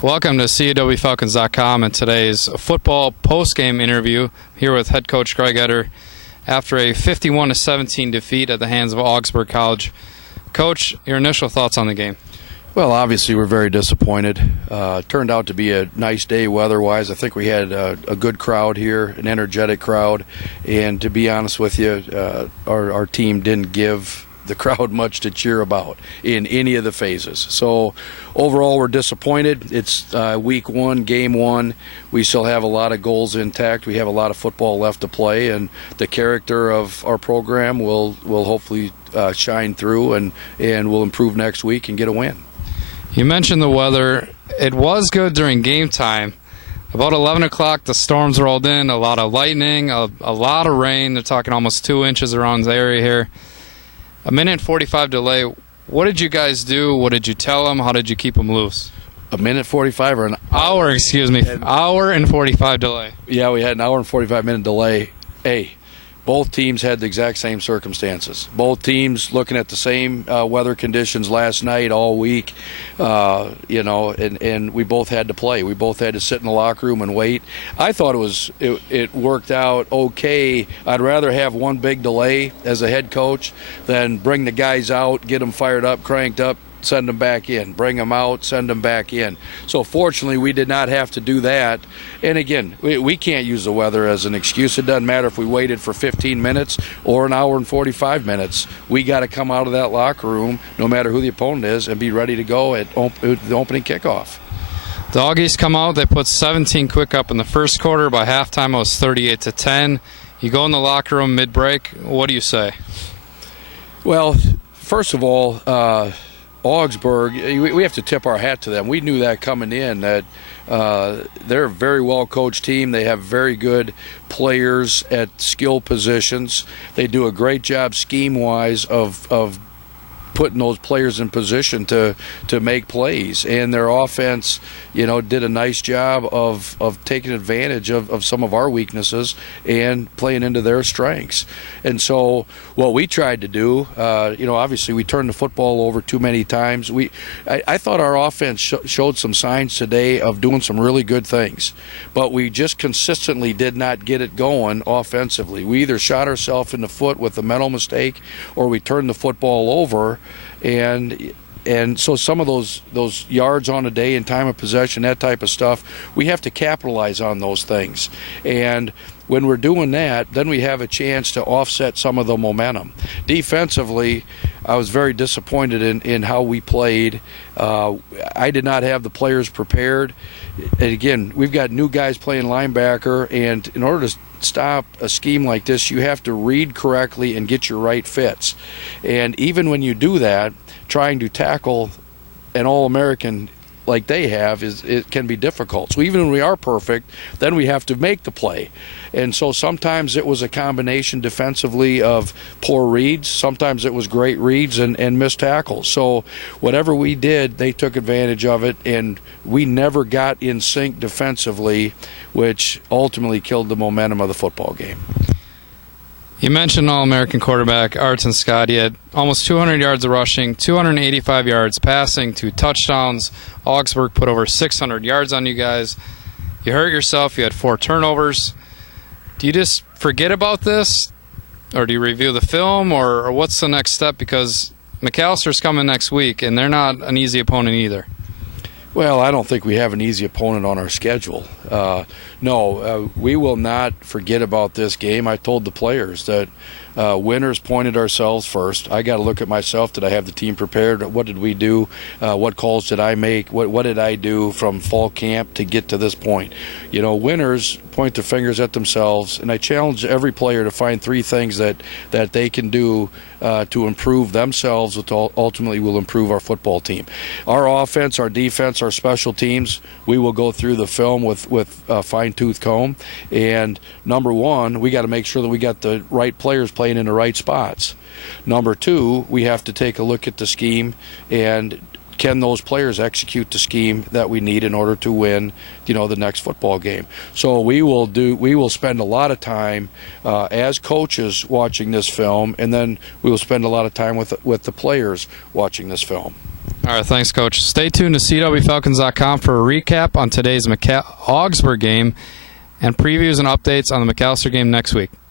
Welcome to CUWFalcons.com and today's football postgame interview here with head coach Greg Etter after a 51-17 defeat at the hands of Augsburg College. Coach, your initial thoughts on the game? Well, obviously we're very disappointed. Turned out to be a nice day weather-wise. I think we had a good crowd here, an energetic crowd, and to be honest with you, our team didn't give the crowd much to cheer about in any of the phases. So overall we're disappointed. It's week one, game one. We still have a lot of goals intact. We have a lot of football left to play, and the character of our program will hopefully shine through and we'll improve next week and get a win. You mentioned the weather. It was good during game time. About 11 o'clock, the storms rolled in, a lot of lightning, a lot of rain. They're talking almost 2 inches around the area here. A minute 45 delay. What did you guys do? What did you tell them? How did you keep them loose? A minute 45 or an hour? Excuse me. Hour and 45 delay. Yeah, we had an hour and 45-minute delay. Hey, both teams had the exact same circumstances. Both teams looking at the same weather conditions last night, all week, and we both had to play. We both had to sit in the locker room and wait. I thought it worked out okay. I'd rather have one big delay as a head coach than bring the guys out, get them fired up, cranked up, send them back in, bring them out, send them back in. So fortunately, we did not have to do that. And again, we can't use the weather as an excuse. It doesn't matter if we waited for 15 minutes or an hour and 45 minutes. We got to come out of that locker room, no matter who the opponent is, and be ready to go at the opening kickoff. Doggies come out. They put 17 quick up in the first quarter. By halftime, it was 38-10. You go in the locker room mid-break. What do you say? Well, first of all, Augsburg, we have to tip our hat to them. We knew that coming in, that they're a very well-coached team. They have very good players at skill positions. They do a great job scheme-wise of putting those players in position to make plays, and their offense did a nice job of taking advantage of some of our weaknesses and playing into their strengths. And so what we tried to do, obviously we turned the football over too many times. I thought our offense showed some signs today of doing some really good things, but we just consistently did not get it going offensively. We either shot ourselves in the foot with a mental mistake or we turned the football over. And so some of those yards on a day and time of possession, that type of stuff, we have to capitalize on those things. And when we're doing that, then we have a chance to offset some of the momentum. Defensively, I was very disappointed in how we played. I did not have the players prepared. And again, we've got new guys playing linebacker, and in order to stop a scheme like this, you have to read correctly and get your right fits. And even when you do that, trying to tackle an All-American like they have, it can be difficult. So even when we are perfect, then we have to make the play. And so sometimes it was a combination defensively of poor reads. Sometimes it was great reads and missed tackles. So whatever we did, they took advantage of it, and we never got in sync defensively, which ultimately killed the momentum of the football game. You mentioned All-American quarterback Arton Scott. He had almost 200 yards of rushing, 285 yards passing, 2 touchdowns. Augsburg put over 600 yards on you guys. You hurt yourself. You had 4 turnovers. Do you just forget about this, or do you review the film, or what's the next step? Because McAllister's coming next week, and they're not an easy opponent either. Well, I don't think we have an easy opponent on our schedule. We will not forget about this game. I told the players that winners pointed ourselves first. I got to look at myself. Did I have the team prepared? What did we do? What calls did I make? What did I do from fall camp to get to this point? Winners point their fingers at themselves, and I challenge every player to find 3 things that they can do to improve themselves, which ultimately will improve our football team. Our offense, our defense, our special teams, we will go through the film with a fine-tooth comb. And number 1, we got to make sure that we got the right players playing in the right spots. Number 2, we have to take a look at the scheme, and can those players execute the scheme that we need in order to win, the next football game? So we will spend a lot of time as coaches watching this film, and then we will spend a lot of time with the players watching this film. All right, thanks, Coach. Stay tuned to CUWFalcons.com for a recap on today's Augsburg game and previews and updates on the McAllister game next week.